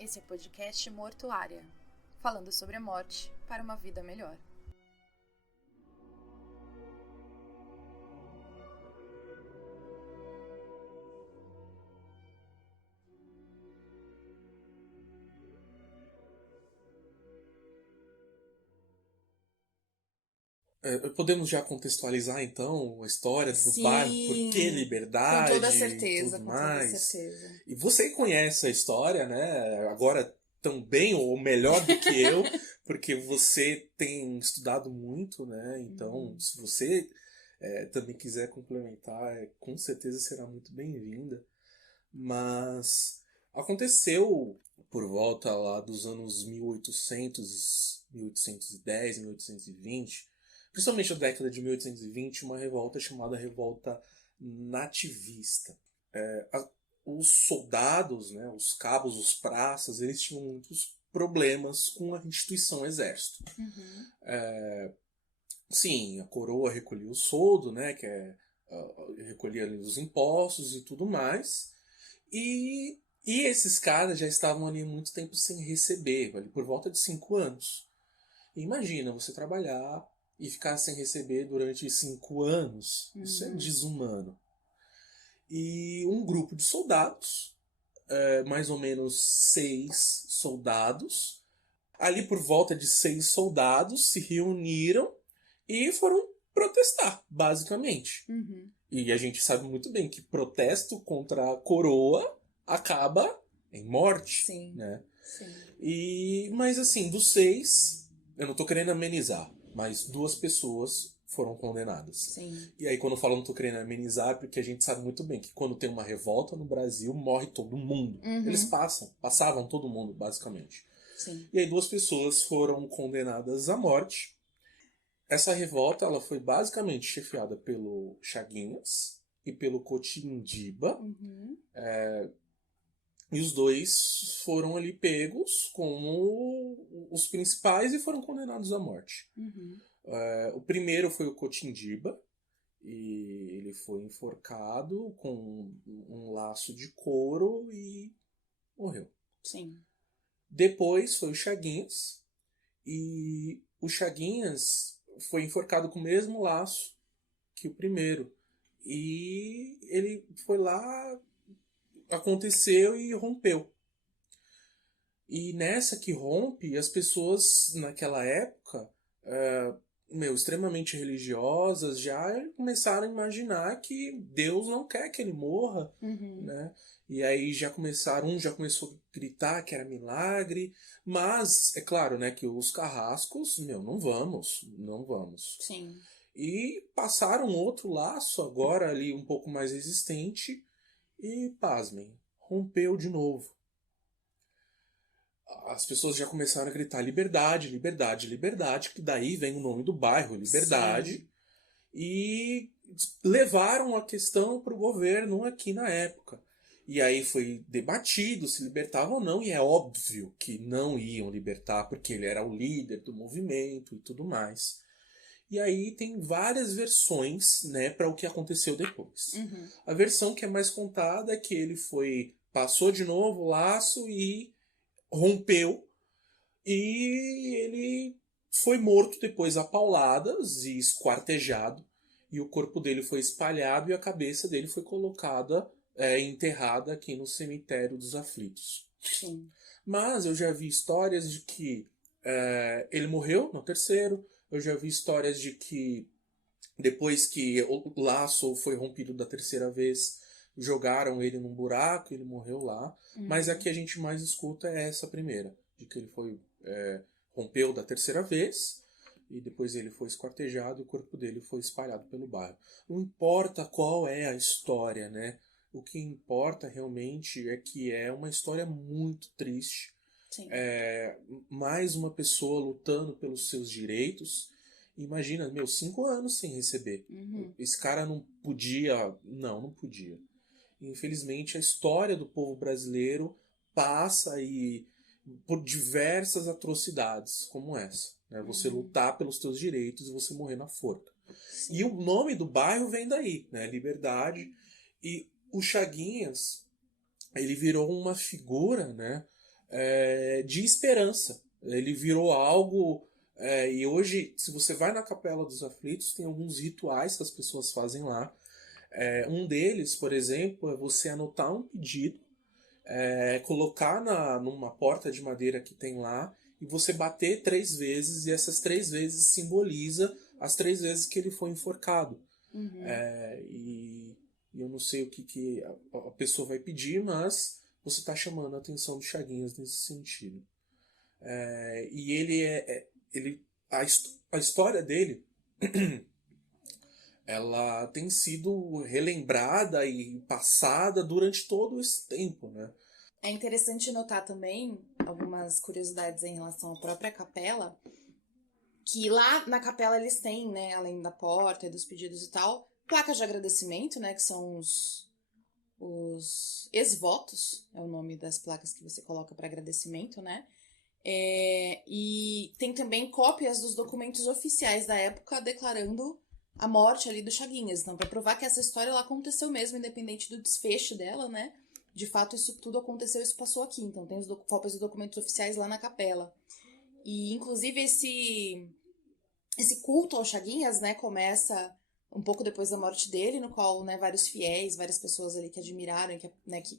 Esse é o podcast Mortuária, falando sobre a morte para uma vida melhor. Podemos já contextualizar, então, a história do bairro, por que Com toda Liberdade e certeza, tudo com toda mais. certeza. E você conhece a história, né? Agora tão bem ou melhor do que eu, porque você tem estudado muito, né? Então, se você também quiser complementar, com certeza será muito bem-vinda. Mas aconteceu por volta lá dos anos 1800, 1810, 1820, principalmente na década de 1820, uma revolta chamada Revolta Nativista. Os soldados, né, os cabos, os praças, eles tinham muitos problemas com a instituição exército. Sim, a coroa recolhia o soldo, né, recolhia ali os impostos e tudo mais. E esses caras já estavam ali muito tempo sem receber, ali por volta de 5 anos. E imagina você trabalhar e ficar sem receber durante 5 anos. Isso é desumano. E um grupo de soldados, mais ou menos 6 soldados, ali por volta de 6 soldados se reuniram e foram protestar, basicamente. E a gente sabe muito bem que protesto contra a coroa acaba em morte. Sim. Né? Sim. Mas assim, dos 6, eu não tô querendo amenizar, mas 2 pessoas foram condenadas. Sim. E aí quando eu falo não tô querendo amenizar, é porque a gente sabe muito bem que quando tem uma revolta no Brasil, morre todo mundo. Eles passavam todo mundo, basicamente. Sim. E aí 2 pessoas foram condenadas à morte. Essa revolta ela foi basicamente chefiada pelo Chaguinhas e pelo Cotindiba. E os 2 foram ali pegos como os principais e foram condenados à morte. O primeiro foi o Cotindiba. E ele foi enforcado com um laço de couro e morreu. Sim. Depois foi o Chaguinhas. E o Chaguinhas foi enforcado com o mesmo laço que o primeiro. E ele foi lá, aconteceu e rompeu. E nessa que rompe, as pessoas naquela época, extremamente religiosas, já começaram a imaginar que Deus não quer que ele morra, né? E aí já começou a gritar que era milagre, mas é claro, né, que os carrascos, não vamos. Sim. E passaram outro laço agora ali um pouco mais resistente e, pasmem, rompeu de novo. As pessoas já começaram a gritar liberdade, liberdade, liberdade, que daí vem o nome do bairro, Liberdade. Sim. E levaram a questão para o governo aqui na época. E aí foi debatido se libertava ou não, e é óbvio que não iam libertar, porque ele era o líder do movimento e tudo mais. E aí tem várias versões, né, para o que aconteceu depois. A versão que é mais contada é que ele passou de novo o laço e rompeu, e ele foi morto depois a pauladas e esquartejado, e o corpo dele foi espalhado e a cabeça dele foi colocada, enterrada aqui no cemitério dos Aflitos. Sim. Mas eu já vi histórias de que ele morreu no terceiro. Eu já vi histórias de que depois que o laço foi rompido da terceira vez, jogaram ele num buraco e ele morreu lá. Mas a que a gente mais escuta é essa primeira, de que ele rompeu da terceira vez e depois ele foi esquartejado e o corpo dele foi espalhado pelo bairro. Não importa qual é a história, né? O que importa realmente é que é uma história muito triste. Sim. Mais uma pessoa lutando pelos seus direitos. Imagina, 5 anos sem receber. Esse cara não podia. Não podia. Infelizmente, a história do povo brasileiro passa aí por diversas atrocidades como essa. Né? Você lutar pelos seus direitos e você morrer na forca. Sim. E o nome do bairro vem daí, né? Liberdade. E o Chaguinhas, ele virou uma figura, né? de esperança. Ele virou algo... e hoje, se você vai na Capela dos Aflitos, tem alguns rituais que as pessoas fazem lá. Um deles, por exemplo, é você anotar um pedido, colocar numa porta de madeira que tem lá, e você bater 3 vezes, e essas 3 vezes simboliza as 3 vezes que ele foi enforcado. Uhum. E eu não sei o que a pessoa vai pedir, mas você está chamando a atenção do Chaguinhas nesse sentido. E a história dele ela tem sido relembrada e passada durante todo esse tempo, né? É interessante notar também algumas curiosidades em relação à própria capela, que lá na capela eles têm, né, além da porta e dos pedidos e tal, placas de agradecimento, né, que são os ex-votos, é o nome das placas que você coloca para agradecimento, né? E tem também cópias dos documentos oficiais da época declarando a morte ali do Chaguinhas. Então, para provar que essa história ela aconteceu mesmo, independente do desfecho dela, né? De fato, isso tudo aconteceu, isso passou aqui. Então, tem cópias dos documentos oficiais lá na capela. E, inclusive, esse culto ao Chaguinhas, né, começa um pouco depois da morte dele, no qual, né, vários fiéis, várias pessoas ali que admiraram, que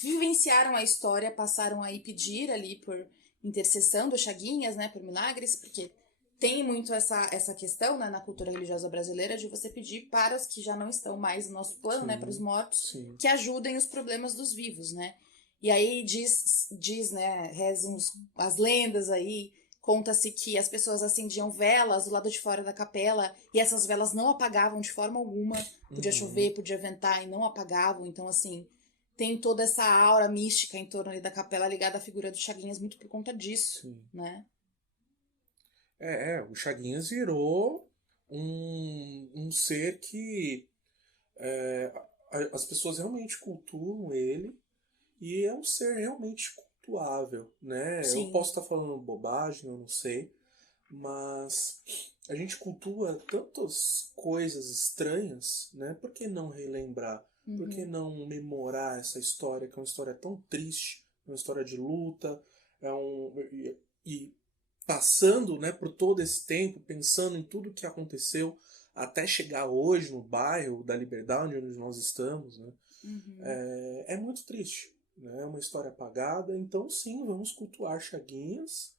vivenciaram a história, passaram a ir pedir ali por intercessão do Chaguinhas, né, por milagres, porque tem muito essa questão, né, na cultura religiosa brasileira de você pedir para os que já não estão mais no nosso plano, né, para os mortos, sim, que ajudem os problemas dos vivos, né. E aí diz, né, rezam as lendas aí, conta-se que as pessoas acendiam velas do lado de fora da capela e essas velas não apagavam de forma alguma, podia chover, podia ventar e não apagavam, então assim, tem toda essa aura mística em torno ali da capela ligada à figura do Chaguinhas muito por conta disso, sim. né. O Chaguinhas virou um ser que as pessoas realmente cultuam ele, e é um ser realmente cultuável, né? Sim. Eu posso estar falando bobagem, eu não sei, mas a gente cultua tantas coisas estranhas, né? Por que não relembrar? Por que não memorar essa história, que é uma história tão triste, uma história de luta, e passando, né, por todo esse tempo, pensando em tudo que aconteceu até chegar hoje no bairro da Liberdade, onde nós estamos, né? É muito triste, né? É uma história apagada. Então sim, vamos cultuar Chaguinhas,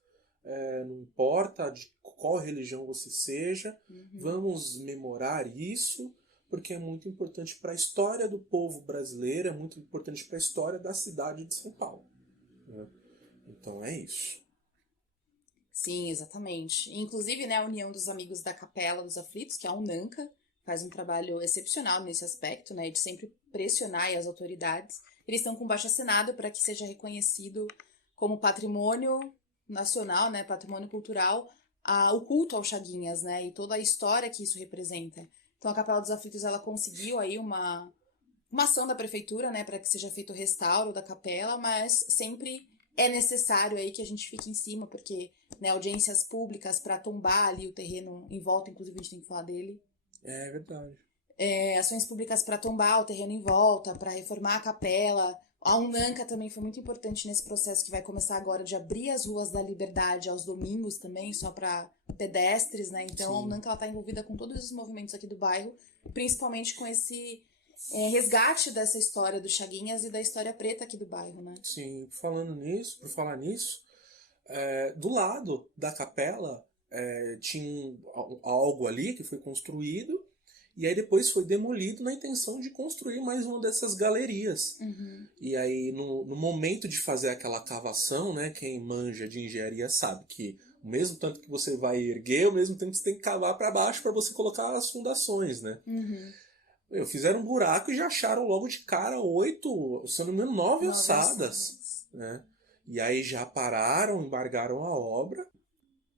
não importa de qual religião você seja, vamos memorar isso, porque é muito importante para a história do povo brasileiro, é muito importante para a história da cidade de São Paulo, né? Então é isso. Sim, exatamente. Inclusive, né, a União dos Amigos da Capela dos Aflitos, que é a UNANCA, faz um trabalho excepcional nesse aspecto, né, de sempre pressionar as autoridades. Eles estão com baixo-assinado para que seja reconhecido como patrimônio nacional, né, patrimônio cultural, o culto ao Chaguinhas, né, e toda a história que isso representa. Então, a Capela dos Aflitos, ela conseguiu aí uma ação da prefeitura, né, para que seja feito o restauro da capela, mas sempre é necessário aí que a gente fique em cima, porque, né, audiências públicas para tombar ali o terreno em volta, inclusive a gente tem que falar dele. É verdade. Ações públicas para tombar o terreno em volta, para reformar a capela. A UNANCA também foi muito importante nesse processo que vai começar agora de abrir as ruas da Liberdade aos domingos também, só para pedestres, né? Então Sim. a UNANCA está envolvida com todos os movimentos aqui do bairro, principalmente com esse resgate dessa história do Chaguinhas e da história preta aqui do bairro, né? Sim, por falar nisso, do lado da capela tinha algo ali que foi construído, e aí depois foi demolido na intenção de construir mais uma dessas galerias. E aí no momento de fazer aquela cavação, né, quem manja de engenharia sabe que o mesmo tanto que você vai erguer, o mesmo tempo que você tem que cavar para baixo para você colocar as fundações, né? Fizeram um buraco e já acharam logo de cara 8, se não me engano, 9 ossadas, né? E aí já pararam, embargaram a obra.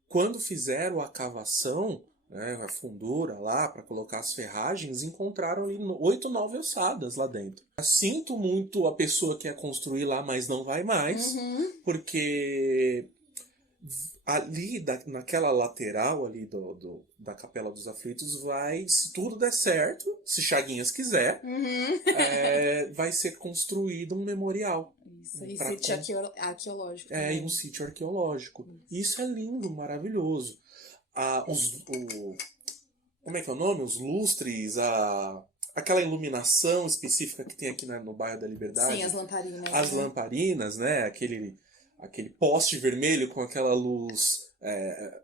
Quando fizeram a cavação, né, a fundura lá para colocar as ferragens, encontraram ali 8, 9 ossadas lá dentro. Eu sinto muito a pessoa que ia construir lá, mas não vai mais, porque ali, naquela lateral ali da Capela dos Aflitos, vai, se tudo der certo, se Chaguinhas quiser, vai ser construído um memorial. Isso, e sítio arqueológico e também. um sítio arqueológico. Isso é lindo, maravilhoso. Como é que é o nome? Os lustres, aquela iluminação específica que tem aqui no bairro da Liberdade. Sim, as lamparinas. As lamparinas, né? Aquele poste vermelho com aquela luz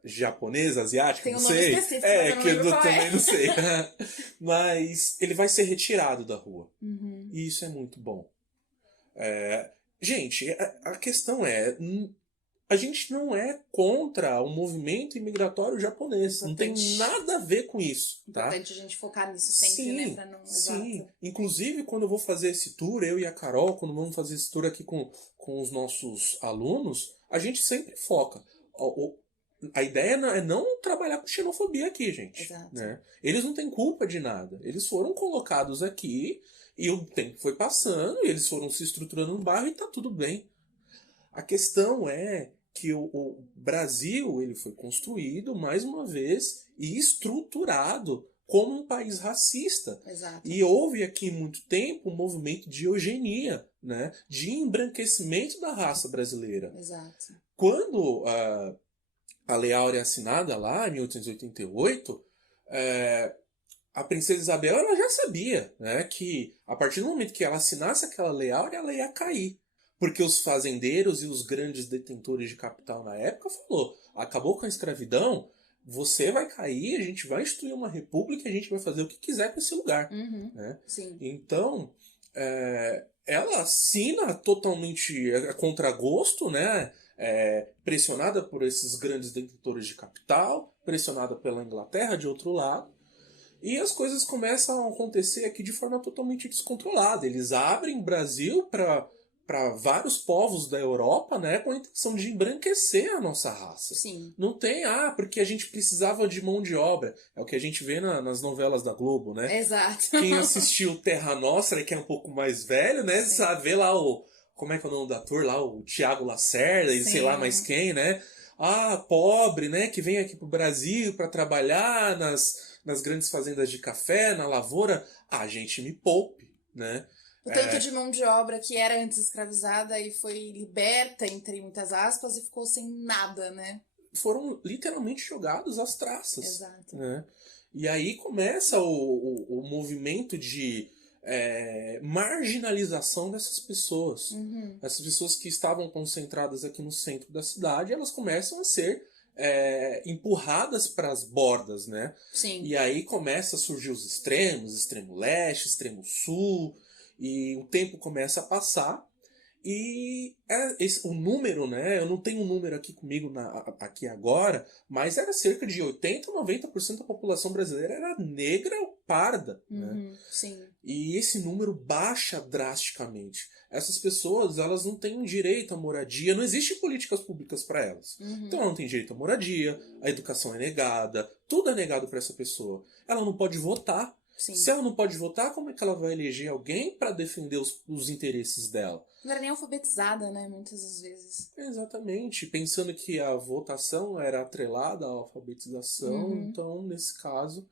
japonesa, asiática, tem não um nome sei. específico, mas Que eu também não sei. Mas ele vai ser retirado da rua. E isso é muito bom. Gente, a questão é... A gente não é contra o movimento imigratório japonês. Não tem nada a ver com isso. Tá? Importante a gente focar nisso sempre, sim, né? Pra não... Sim. Exato. Inclusive, quando eu vou fazer esse tour, eu e a Carol, quando vamos fazer esse tour aqui com os nossos alunos, a gente sempre foca. A ideia é não trabalhar com xenofobia aqui, gente. Exato. Né? Eles não têm culpa de nada. Eles foram colocados aqui e o tempo foi passando, e eles foram se estruturando no bairro e tá tudo bem. A questão é que o Brasil ele foi construído, mais uma vez, e estruturado como um país racista. Exato. E houve aqui muito tempo um movimento de eugenia, né? De embranquecimento da raça brasileira. Exato. Quando a Lei Áurea é assinada lá, em 1888, a princesa Isabel ela já sabia, né, que a partir do momento que ela assinasse aquela Lei Áurea, ela ia cair. Porque os fazendeiros e os grandes detentores de capital na época falou, acabou com a escravidão, você vai cair, a gente vai instituir uma república e a gente vai fazer o que quiser com esse lugar. Né? Sim. Então, ela assina totalmente a contragosto, né? Pressionada por esses grandes detentores de capital, pressionada pela Inglaterra de outro lado, e as coisas começam a acontecer aqui de forma totalmente descontrolada. Eles abrem o Brasil para vários povos da Europa, né, com a intenção de embranquecer a nossa raça. Sim. Não tem, porque a gente precisava de mão de obra. É o que a gente vê nas novelas da Globo, né? Exato. Quem assistiu Terra Nostra, que é um pouco mais velho, né, sabe, vê lá como é que é o nome do ator lá, o Tiago Lacerda, e sei lá mais quem, né? Pobre, né, que vem aqui pro Brasil para trabalhar nas grandes fazendas de café, na lavoura. Gente, me poupe, né? O tanto de mão de obra que era antes escravizada e foi liberta, entre muitas aspas, e ficou sem nada, né? Foram literalmente jogados às traças. Exato. Né? E aí começa o movimento de marginalização dessas pessoas. Essas pessoas que estavam concentradas aqui no centro da cidade, elas começam a ser empurradas para as bordas, né? Sim. E aí começa a surgir os extremos, extremo leste, extremo sul, e o tempo começa a passar e o número, né? Eu não tenho um número aqui comigo aqui agora, mas era cerca de 80, 90% da população brasileira era negra ou parda, né? Sim. E esse número baixa drasticamente. Essas pessoas, elas não têm direito à moradia, não existem políticas públicas para elas. Então ela não tem direito à moradia, a educação é negada, tudo é negado para essa pessoa. Ela não pode votar. Sim. Se ela não pode votar, como é que ela vai eleger alguém para defender os interesses dela? Não era nem alfabetizada, né? Muitas das vezes. Exatamente. Pensando que a votação era atrelada à alfabetização, então, nesse caso...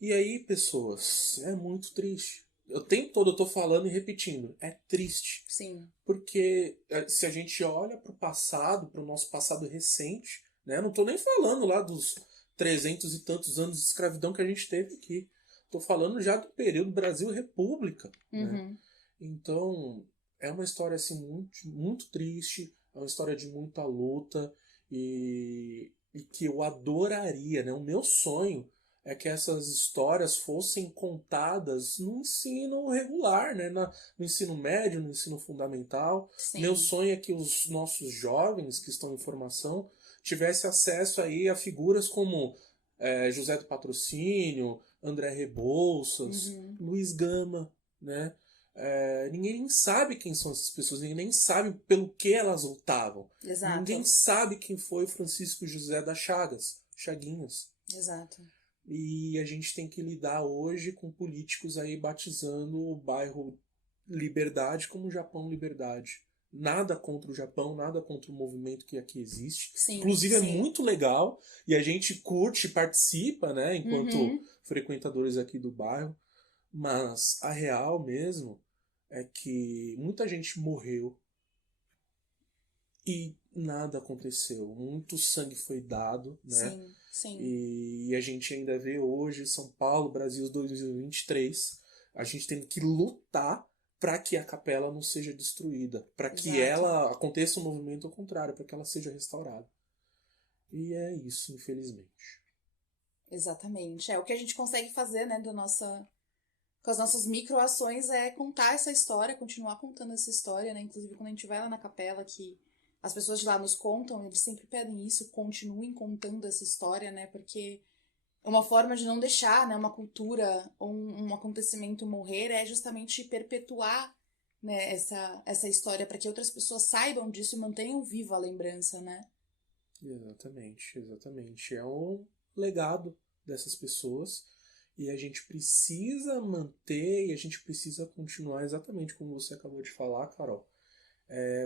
E aí, pessoas, é muito triste. O tempo todo eu tô falando e repetindo. É triste. Sim. Porque se a gente olha pro passado, pro nosso passado recente, né? Não tô nem falando lá dos 300 e tantos anos de escravidão que a gente teve aqui. Tô falando já do período Brasil-República. Né? Então, é uma história assim, muito, muito triste. É uma história de muita luta. E que eu adoraria, né? O meu sonho é que essas histórias fossem contadas no ensino regular, né? No ensino médio, no ensino fundamental. Sim. Meu sonho é que os nossos jovens que estão em formação tivessem acesso aí a figuras como José do Patrocínio, André Rebouças, Luiz Gama, né? Ninguém nem sabe quem são essas pessoas, ninguém nem sabe pelo que elas lutavam. Exato. Ninguém sabe quem foi Francisco José das Chaguinhas. Exato. E a gente tem que lidar hoje com políticos aí batizando o bairro Liberdade como Japão Liberdade. Nada contra o Japão, nada contra o movimento que aqui existe. Sim, Inclusive, é sim. muito legal e a gente curte, participa, né, enquanto Uhum. frequentadores aqui do bairro. Mas a real mesmo é que muita gente morreu e nada aconteceu. Muito sangue foi dado, né? Sim, sim. E a gente ainda vê hoje São Paulo, Brasil 2023, a gente tendo que lutar para que a capela não seja destruída, para que Exato. ela aconteça um movimento ao contrário, para que ela seja restaurada. E é isso, infelizmente. Exatamente. É o que a gente consegue fazer, né, com as nossas microações é contar essa história, continuar contando essa história, né? Inclusive quando a gente vai lá na capela, que as pessoas de lá nos contam, eles sempre pedem isso, continuem contando essa história, né? Porque uma forma de não deixar, né, uma cultura ou um acontecimento morrer é justamente perpetuar, né, essa história para que outras pessoas saibam disso e mantenham viva a lembrança, né? Exatamente, exatamente. É um legado dessas pessoas e a gente precisa manter e a gente precisa continuar exatamente como você acabou de falar, Carol.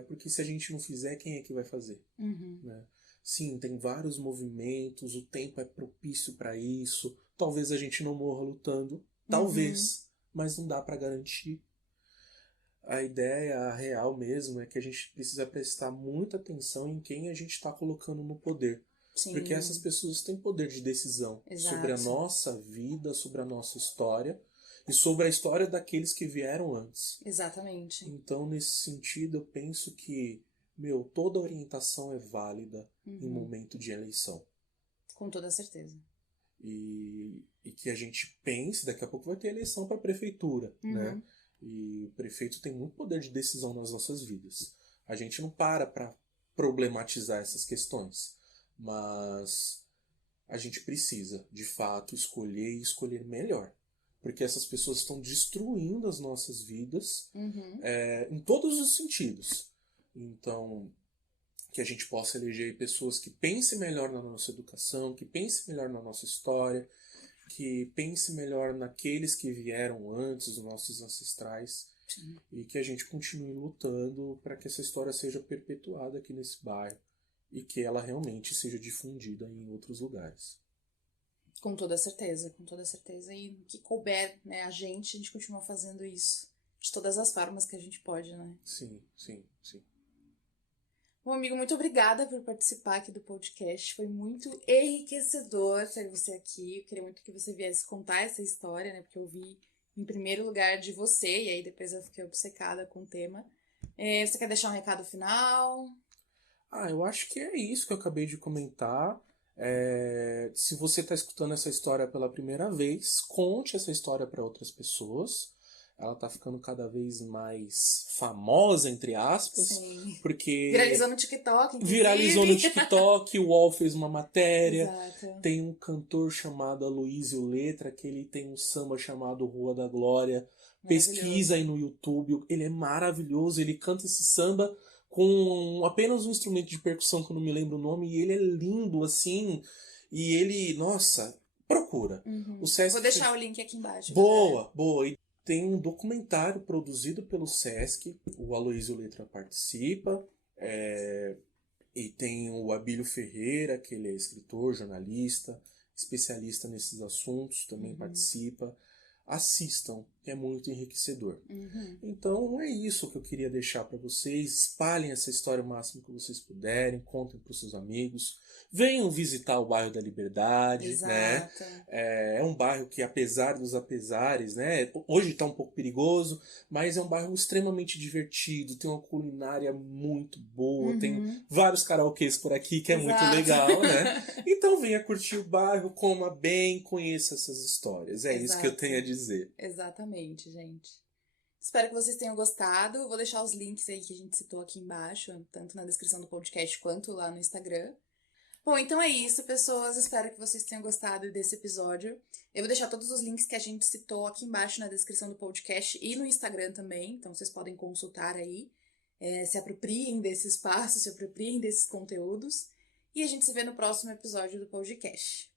Porque se a gente não fizer, quem é que vai fazer? Uhum. Né? Sim, tem vários movimentos, o tempo é propício para isso. Talvez a gente não morra lutando, Uhum. talvez, mas não dá para garantir. A ideia a real mesmo é que a gente precisa prestar muita atenção em quem a gente está colocando no poder. Porque essas Sim, pessoas têm poder de decisão sobre a exato. nossa vida, sobre a nossa história e sobre a história daqueles que vieram antes. Exatamente. Então, nesse sentido, eu penso que, toda orientação é válida em Uhum. momento de eleição. Com toda certeza. E que a gente pense, daqui a pouco vai ter eleição para a prefeitura, né? Uhum. E o prefeito tem muito poder de decisão nas nossas vidas. A gente não para problematizar essas questões, mas a gente precisa, de fato, escolher e escolher melhor. Porque essas pessoas estão destruindo as nossas vidas Uhum. em todos os sentidos. Então, que a gente possa eleger pessoas que pensem melhor na nossa educação, que pensem melhor na nossa história, que pense melhor naqueles que vieram antes, os nossos ancestrais, Sim. e que a gente continue lutando para que essa história seja perpetuada aqui nesse bairro e que ela realmente seja difundida em outros lugares. Com toda certeza, com toda certeza. E no que couber, né, a gente continua fazendo isso de todas as formas que a gente pode, né? Sim, sim, sim. Bom, amigo, muito obrigada por participar aqui do podcast. Foi muito enriquecedor ter você aqui. Eu queria muito que você viesse contar essa história, né? Porque eu vi em primeiro lugar de você, e aí depois eu fiquei obcecada com o tema. Você quer deixar um recado final? Eu acho que é isso que eu acabei de comentar. Se você está escutando essa história pela primeira vez, conte essa história para outras pessoas. Ela está ficando cada vez mais famosa, entre aspas, Sim. porque Viralizou no TikTok, viralizou no inclusive. TikTok, o UOL fez uma matéria. Exato. Tem um cantor chamado Aloysio Letra, que ele tem um samba chamado Rua da Glória. Pesquisa Maravilhoso. aí no YouTube, ele é maravilhoso, ele canta esse samba com apenas um instrumento de percussão que eu não me lembro o nome, e ele é lindo assim, e ele, nossa, procura. O Uhum. Vou Sesc deixar fez... o link aqui embaixo, galera. Boa, boa. E tem um documentário produzido pelo Sesc, o Aloysio Letra participa, e tem o Abílio Ferreira, que ele é escritor, jornalista, especialista nesses assuntos, também Uhum. participa. Assistam, que é muito enriquecedor. Uhum. Então é isso que eu queria deixar para vocês. Espalhem essa história o máximo que vocês puderem, contem para os seus amigos. Venham visitar o bairro da Liberdade, né? Exato. É um bairro que, apesar dos apesares, né? Hoje está um pouco perigoso, mas é um bairro extremamente divertido, tem uma culinária muito boa, tem Uhum. vários karaokês por aqui, que é muito Exato. legal, né? Então venha curtir o bairro, coma bem, conheça essas histórias. É isso que eu Exato. tenho a dizer. Exatamente, gente. Espero que vocês tenham gostado. Vou deixar os links aí que a gente citou aqui embaixo, tanto na descrição do podcast quanto lá no Instagram. Bom, então é isso, pessoas. Espero que vocês tenham gostado desse episódio. Eu vou deixar todos os links que a gente citou aqui embaixo na descrição do podcast e no Instagram também, então vocês podem consultar aí. Se apropriem desse espaço, se apropriem desses conteúdos. E a gente se vê no próximo episódio do podcast.